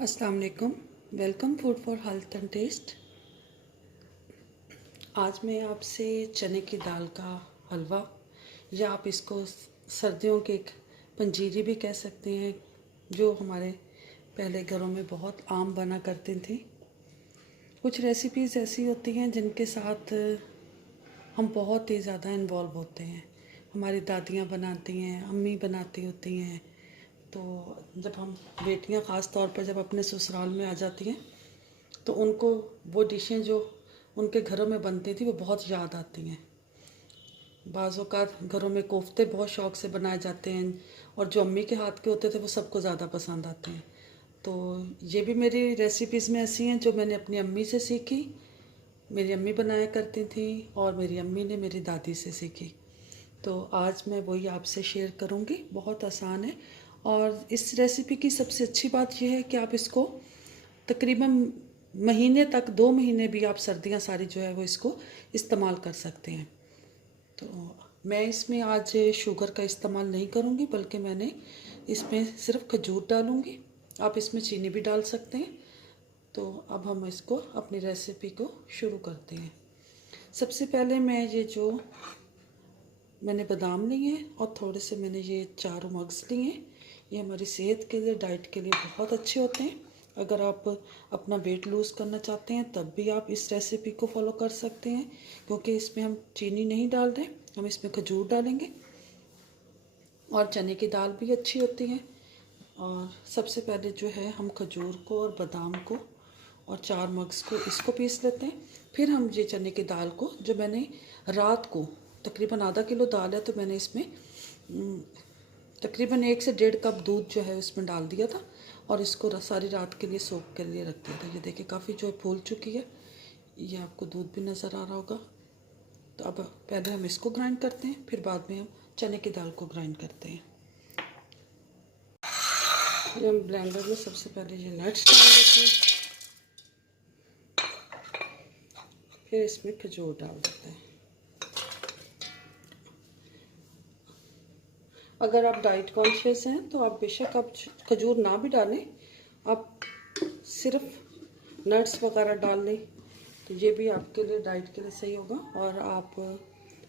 अस्सलाम वालेकुम। Welcome food for health and taste. आज मैं आपसे चने की दाल का हलवा या आप इसको सर्दियों के एक पंजीरी भी कह सकते हैं, जो हमारे पहले घरों में बहुत आम बना करती थी। कुछ रेसिपीज़ ऐसी होती हैं जिनके साथ हम बहुत ही ज़्यादा इन्वॉल्व होते हैं। हमारी दादियाँ बनाती हैं, अम्मी बनाती होती हैं। तो जब हम बेटियां ख़ास तौर पर जब अपने ससुराल में आ जाती हैं तो उनको वो डिशें जो उनके घरों में बनती थी वो बहुत याद आती हैं। बाज़ों का घरों में कोफ्ते बहुत शौक़ से बनाए जाते हैं और जो अम्मी के हाथ के होते थे वो सबको ज़्यादा पसंद आते हैं। तो ये भी मेरी रेसिपीज़ में ऐसी हैं जो मैंने अपनी अम्मी से सीखी। मेरी अम्मी बनाया करती थी और मेरी अम्मी ने मेरी दादी से सीखी। तो आज मैं वही आपसे शेयर करूँगी। बहुत आसान है और इस रेसिपी की सबसे अच्छी बात यह है कि आप इसको तकरीबन महीने तक, 2 महीने भी आप सर्दियाँ सारी जो है वो इसको इस्तेमाल कर सकते हैं। तो मैं इसमें आज शुगर का इस्तेमाल नहीं करूँगी, बल्कि मैंने इसमें सिर्फ खजूर डालूँगी। आप इसमें चीनी भी डाल सकते हैं। तो अब हम इसको अपनी रेसिपी को शुरू करते हैं। सबसे पहले मैं ये जो मैंने बादाम लिए हैं और थोड़े से मैंने ये 4 मग्स लिए हैं। ये हमारी सेहत के लिए, डाइट के लिए बहुत अच्छे होते हैं। अगर आप अपना वेट लूज़ करना चाहते हैं तब भी आप इस रेसिपी को फॉलो कर सकते हैं, क्योंकि इसमें हम चीनी नहीं डाल रहे, हम इसमें खजूर डालेंगे। और चने की दाल भी अच्छी होती है। और सबसे पहले जो है हम खजूर को और बादाम को और 4 मग्स को इसको पीस लेते हैं। फिर हम ये चने की दाल को, जो मैंने रात को तकरीबन आधा किलो दाल है तो मैंने इसमें तकरीबन 1 से 1.5 कप दूध जो है इसमें डाल दिया था और इसको सारी रात के लिए सोख के लिए रख दिया था। ये देखिए काफ़ी जो है फूल चुकी है। ये आपको दूध भी नज़र आ रहा होगा। तो अब पहले हम इसको ग्राइंड करते हैं, फिर बाद में हम चने की दाल को ग्राइंड करते हैं। ये हम ब्लेंडर में सबसे पहले ये नट्स डाल देते हैं, फिर इसमें खजूर डाल देते हैं। अगर आप डाइट कॉन्शियस हैं तो आप बेशक आप खजूर ना भी डालें, आप सिर्फ नट्स वगैरह डाल लें तो ये भी आपके लिए, डाइट के लिए सही होगा। और आप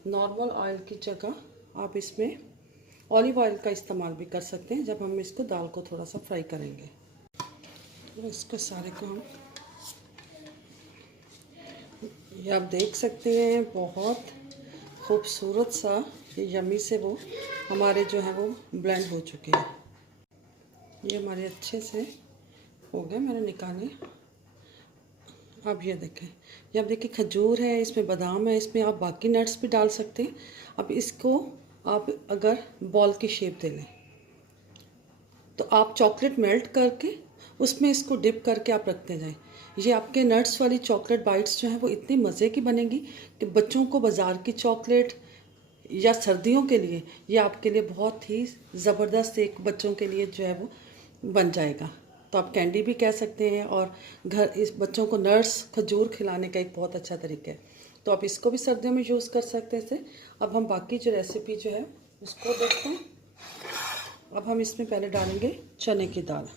नॉर्मल ऑयल की जगह आप इसमें ऑलिव ऑयल का इस्तेमाल भी कर सकते हैं जब हम इसको दाल को थोड़ा सा फ्राई करेंगे। तो इसको सारे को हम, ये आप देख सकते हैं बहुत खूबसूरत सा ये यमी से वो हमारे जो है वो ब्लेंड हो चुके हैं। ये हमारे अच्छे से हो गए, मैंने निकाले। अब ये देखें, ये आप देखिए खजूर है, इसमें बादाम है, इसमें आप बाकी नट्स भी डाल सकते हैं। अब इसको आप अगर बॉल की शेप दे लें तो आप चॉकलेट मेल्ट करके उसमें इसको डिप करके आप रखते जाएं। ये आपके नट्स वाली चॉकलेट बाइट्स जो हैं वो इतनी मज़े की बनेंगी कि बच्चों को बाज़ार की चॉकलेट या सर्दियों के लिए ये आपके लिए बहुत ही ज़बरदस्त एक बच्चों के लिए जो है वो बन जाएगा। तो आप कैंडी भी कह सकते हैं और घर इस बच्चों को नट्स खजूर खिलाने का एक बहुत अच्छा तरीका है। तो आप इसको भी सर्दियों में यूज़ कर सकते हैं। अब हम बाकी जो रेसिपी जो है उसको देखते हैं। अब हम इसमें पहले डालेंगे चने की दाल।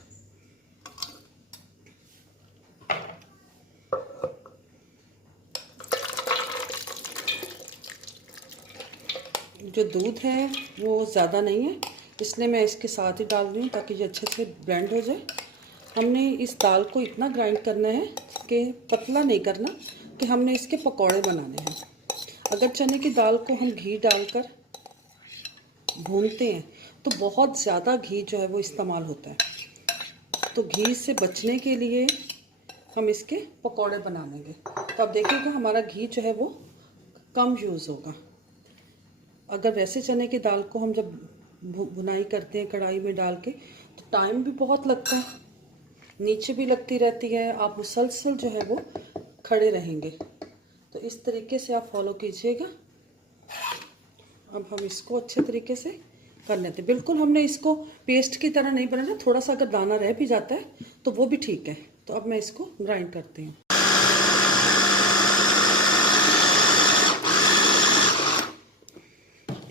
जो दूध है वो ज़्यादा नहीं है, इसलिए मैं इसके साथ ही डाल रही हूँ ताकि ये अच्छे से ब्लेंड हो जाए। हमने इस दाल को इतना ग्राइंड करना है कि पतला नहीं करना, कि हमने इसके पकौड़े बनाने हैं। अगर चने की दाल को हम घी डालकर भूनते हैं तो बहुत ज़्यादा घी जो है वो इस्तेमाल होता है। तो घी से बचने के लिए हम इसके पकौड़े बना लेंगे। तो आप देखिएगा हमारा घी जो है वो कम यूज़ होगा। अगर वैसे चने की दाल को हम जब भुनाई करते हैं कढ़ाई में डाल के तो टाइम भी बहुत लगता है, नीचे भी लगती रहती है, आप मुसलसल जो है वो खड़े रहेंगे। तो इस तरीके से आप फॉलो कीजिएगा। अब हम इसको अच्छे तरीके से कर लेते हैं। बिल्कुल हमने इसको पेस्ट की तरह नहीं बनाना, थोड़ा सा अगर दाना रह भी जाता है तो वो भी ठीक है। तो अब मैं इसको ग्राइंड करती हूँ।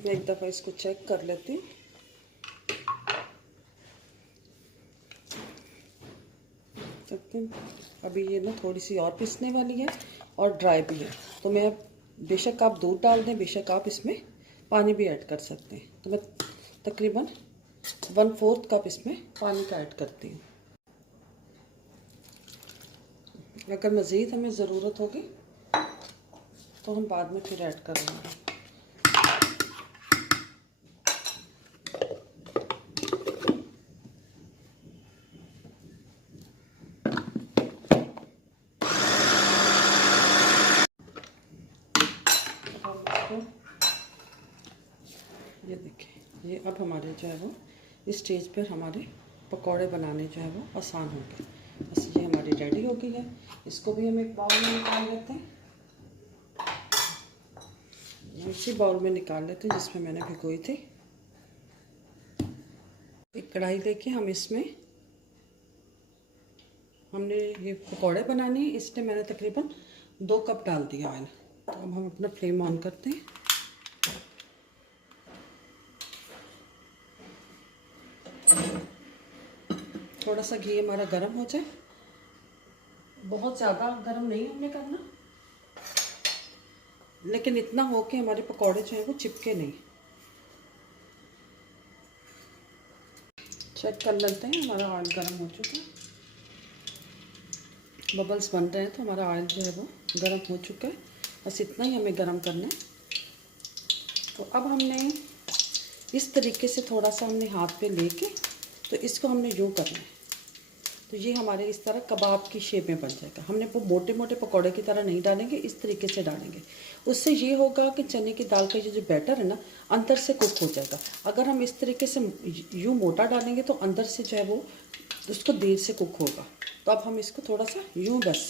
मैं एक दफ़ा इसको चेक कर लेती हूँ। सकते हैं। अभी ये ना थोड़ी सी और पिसने वाली है और ड्राई भी है, तो मैं बेशक आप दूध डाल दें, बेशक आप इसमें पानी भी ऐड कर सकते हैं। तो मैं तकरीबन 1/4 कप इसमें पानी का ऐड करती हूँ। अगर मज़ीद हमें ज़रूरत होगी तो हम बाद में फिर ऐड कर लेंगे। ये देखिए, ये अब हमारे जो है वो इस स्टेज पर हमारे पकौड़े बनाने जो है वो आसान होंगे। बस ये हमारी रेडी हो गई है। इसको भी हम एक बाउल में निकाल लेते हैं। इसी बाउल में निकाल लेते हैं जिसमें मैंने भिगोई थी। एक कढ़ाई लेके हम इसमें हमने ये पकौड़े बनाने हैं, इसलिए मैंने तकरीबन 2 कप डाल दिया ऑयल। तो अब हम अपना फ्लेम ऑन करते हैं। थोड़ा सा घी हमारा गर्म हो जाए, बहुत ज़्यादा गर्म नहीं हमने करना, लेकिन इतना हो कि हमारे पकौड़े जो हैं वो चिपके नहीं। चेक कर लेते हैं, हमारा ऑयल गर्म हो चुका है, बबल्स बन रहे हैं, तो हमारा ऑयल जो है वो गर्म हो चुका है। बस इतना ही हमें गर्म करना है। तो अब हमने इस तरीके से थोड़ा सा हमने हाथ पे लेके, तो इसको हमने यूँ करना है, तो ये हमारे इस तरह कबाब की शेप में बन जाएगा। हमने वो मोटे मोटे पकौड़े की तरह नहीं डालेंगे, इस तरीके से डालेंगे। उससे ये होगा कि चने की दाल का ये जो बैटर है ना, अंदर से कुक हो जाएगा। अगर हम इस तरीके से यूँ मोटा डालेंगे तो अंदर से जो है वो उसको देर से कुक होगा। तो अब हम इसको थोड़ा सा यूँ, बस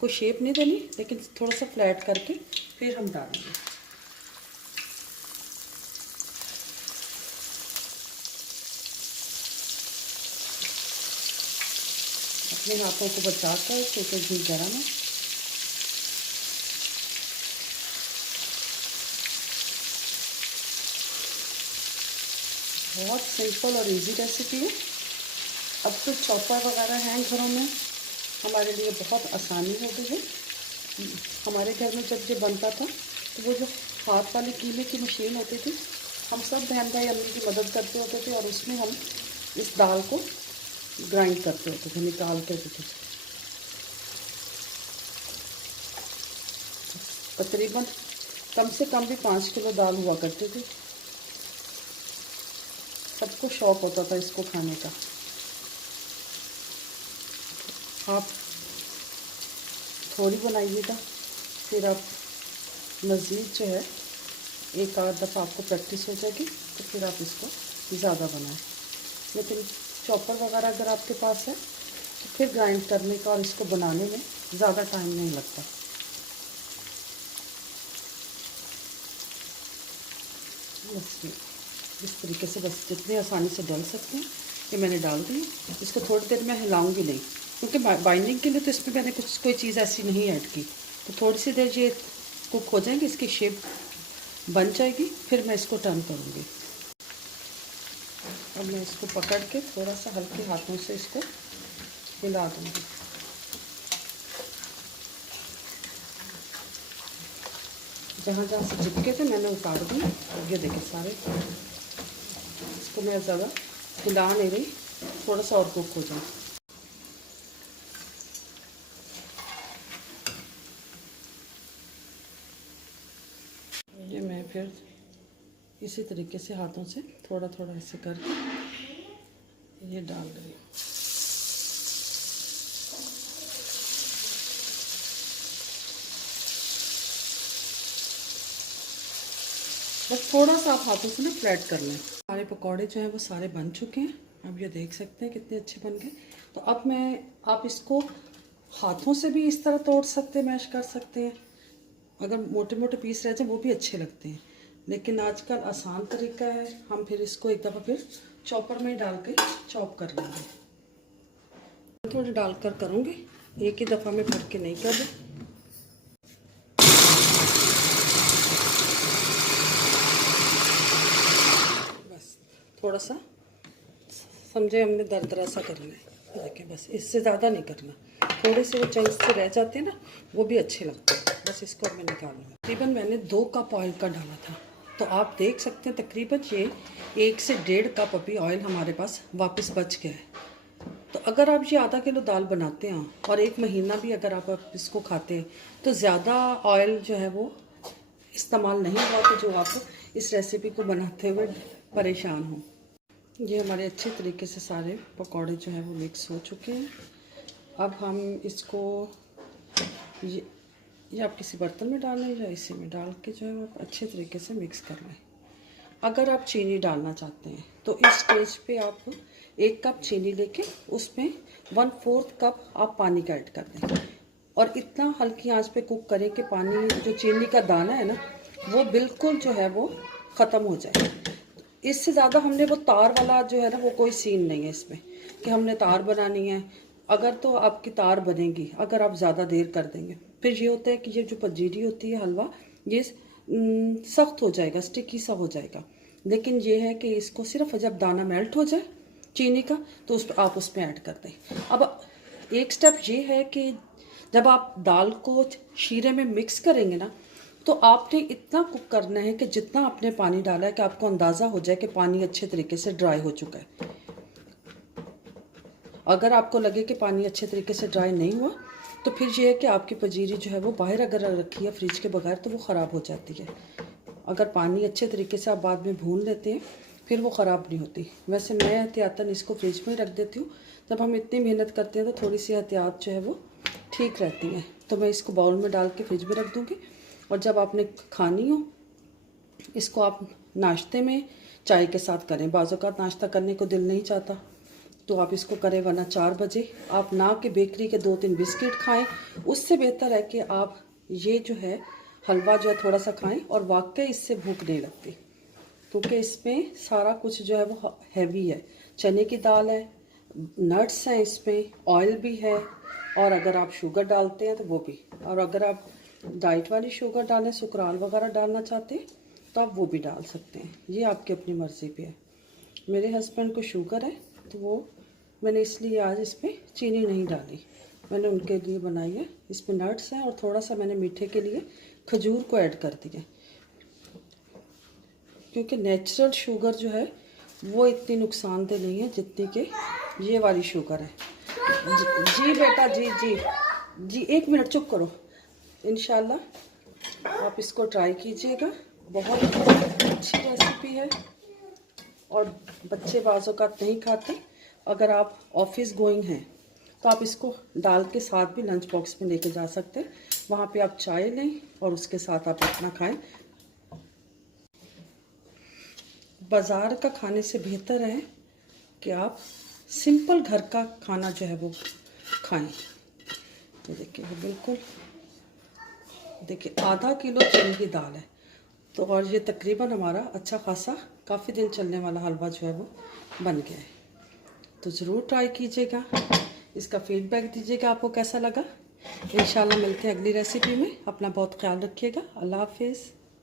कोई शेप नहीं देनी, लेकिन थोड़ा सा फ्लैट करके फिर हम डालेंगे। अपने हाथों को बचा कर, क्योंकि घी गर्म है। बहुत सिंपल और इजी रेसिपी है। अब तो चॉपर वगैरह हैं घरों में, हमारे लिए बहुत आसानी हो गई है। हमारे घर में जब ये बनता था तो वो जो हाथ वाली कीले की मशीन होती थी, हम सब बहन भाई अम्मी की मदद करते होते थे और उसमें हम इस दाल को ग्राइंड करते होते थे, निकालते होते थे। तकरीबन कम से कम भी 5 किलो दाल हुआ करती थी। सबको शौक होता था इसको खाने का। आप थोड़ी बनाइएगा, फिर आप मज़ीद जो है एक आध दफ़ा आपको प्रैक्टिस हो जाएगी, तो फिर आप इसको ज़्यादा बनाएं। लेकिन चॉपर वगैरह अगर आपके पास है तो फिर ग्राइंड करने का और इसको बनाने में ज़्यादा टाइम नहीं लगता। बस इस तरीके से, बस जितने आसानी से डाल सकते हैं ये मैंने डाल दी। इसको थोड़ी देर मैं हिलाऊंगी नहीं, क्योंकि बाइंडिंग के लिए तो इसमें मैंने कोई चीज़ ऐसी नहीं ऐड की। तो थोड़ी सी देर ये कुक हो जाएंगे, इसकी शेप बन जाएगी, फिर मैं इसको टर्न करूँगी। अब मैं इसको पकड़ के थोड़ा सा हल्के हाथों से इसको हिला दूँगी। जहाँ जहाँ से चिपके थे मैंने उतार दी। ये देखिए सारे, इसको मैं ज़्यादा हिला नहीं रही, थोड़ा सा और कुक हो जाए। ये मैं फिर इसी तरीके से हाथों से थोड़ा थोड़ा ऐसे करके ये डाल रही हूँ। बस थोड़ा सा आप हाथों से ना फ्लैट कर लें। हमारे पकौड़े जो हैं वो सारे बन चुके हैं। अब ये देख सकते हैं कितने अच्छे बन गए। तो अब आप इसको हाथों से भी इस तरह तोड़ सकते हैं, मैश कर सकते हैं। अगर मोटे मोटे पीस रह जाए वो भी अच्छे लगते हैं, लेकिन आजकल आसान तरीका है, हम फिर इसको एक दफ़ा फिर चॉपर में डाल के चॉप कर लेंगे। थोड़े डालकर करूँगी, एक ही दफ़ा में भर के नहीं कर रही। बस थोड़ा सा समझे हमने दरदरा सा करना है। देखिए बस इससे ज़्यादा नहीं करना, थोड़े से वो चंक्स से रह जाते हैं ना, वो भी अच्छे लगते हैं। बस इसको अब मैं निकालूँगा। तकरीबन मैंने 2 कप ऑयल का डाला था, तो आप देख सकते हैं तकरीबन ये 1 से 1.5 कप अभी ऑयल हमारे पास वापस बच गया है। तो अगर आप ये आधा किलो दाल बनाते हैं और 1 महीना भी अगर आप इसको खाते हैं तो ज़्यादा ऑयल जो है वो इस्तेमाल नहीं हुआ, तो जो आप इस रेसिपी को बनाते हुए परेशान हो। ये हमारे अच्छे तरीके से सारे पकौड़े जो हैं वो मिक्स हो चुके हैं। अब हम इसको ये आप किसी बर्तन में डाल लें या इसी में डाल के जो है आप अच्छे तरीके से मिक्स कर लें। अगर आप चीनी डालना चाहते हैं तो इस स्टेज पे आप 1 कप चीनी लेके उसमें 1/4 कप आप पानी का ऐड कर दें और इतना हल्की आंच पे कुक करें कि पानी जो चीनी का दाना है ना वो बिल्कुल जो है वो ख़त्म हो जाए। इससे ज़्यादा हमने वो तार वाला जो है ना वो कोई सीन नहीं है इसमें कि हमने तार बनानी है। अगर तो आपकी तार बनेगी अगर आप ज़्यादा देर कर देंगे, फिर ये होता है कि ये जो पंजीरी होती है हलवा ये सख्त हो जाएगा, स्टिकी सा हो जाएगा। लेकिन ये है कि इसको सिर्फ जब दाना मेल्ट हो जाए चीनी का तो आप उसमें ऐड कर दें। अब एक स्टेप ये है कि जब आप दाल को शीरे में मिक्स करेंगे ना तो आपने इतना कुक करना है कि जितना आपने पानी डाला है कि आपको अंदाज़ा हो जाए कि पानी अच्छे तरीके से ड्राई हो चुका है। अगर आपको लगे कि पानी अच्छे तरीके से ड्राई नहीं हुआ तो फिर ये है कि आपकी पंजीरी जो है वो बाहर अगर रखी है फ्रिज के बगैर तो वो ख़राब हो जाती है। अगर पानी अच्छे तरीके से आप बाद में भून लेते हैं फिर वो ख़राब नहीं होती। वैसे मैं एहतियातन इसको फ्रिज में रख देती हूँ। जब हम इतनी मेहनत करते हैं तो थोड़ी सी एहतियात जो है वो ठीक रहती है। तो मैं इसको बाउल में डाल के फ्रिज में रख दूँगी और जब आपने खानी हो इसको आप नाश्ते में चाय के साथ करें। बाज़ औक़ात नाश्ता करने को दिल नहीं चाहता तो आप इसको करें, वरना 4 बजे आप ना कि बेकरी के 2-3 बिस्किट खाएं। उससे बेहतर है कि आप ये जो है हलवा जो है थोड़ा सा खाएं और वाकई इससे भूख नहीं लगती, क्योंकि इसमें सारा कुछ जो है वो हैवी है। चने की दाल है, नट्स हैं, इसमें ऑयल भी है और अगर आप शुगर डालते हैं तो वो भी, और अगर आप डाइट वाली शुगर डालें, सुकराल वगैरह डालना चाहते हैं तो आप वो भी डाल सकते हैं। ये आपकी अपनी मर्ज़ी पे है। मेरे हस्बैंड को शुगर है तो वो मैंने इसलिए आज इसमें चीनी नहीं डाली, मैंने उनके लिए बनाई है। इसमें नट्स हैं और थोड़ा सा मैंने मीठे के लिए खजूर को ऐड कर दिया, क्योंकि नेचुरल शुगर जो है वो इतनी नुकसानदेह नहीं है जितनी कि ये वाली शुगर है। जी बेटा, जी 1 मिनट चुप करो। इंशाल्लाह आप इसको ट्राई कीजिएगा, बहुत अच्छी रेसिपी है और बच्चे बाज़ औक़ात नहीं खाते। अगर आप ऑफिस गोइंग हैं तो आप इसको दाल के साथ भी लंच बॉक्स में लेके जा सकते हैं। वहाँ पे आप चाय लें और उसके साथ आप अपना खाएं। बाज़ार का खाने से बेहतर है कि आप सिंपल घर का खाना जो है वो खाएं। तो देखिए वो बिल्कुल, देखिए आधा किलो चने की दाल है तो, और ये तकरीबन हमारा अच्छा खासा काफ़ी दिन चलने वाला हलवा जो है वो बन गया है। तो ज़रूर ट्राई कीजिएगा, इसका फीडबैक दीजिएगा आपको कैसा लगा। इंशाल्लाह मिलते हैं अगली रेसिपी में। अपना बहुत ख्याल रखिएगा। अल्लाह हाफिज़।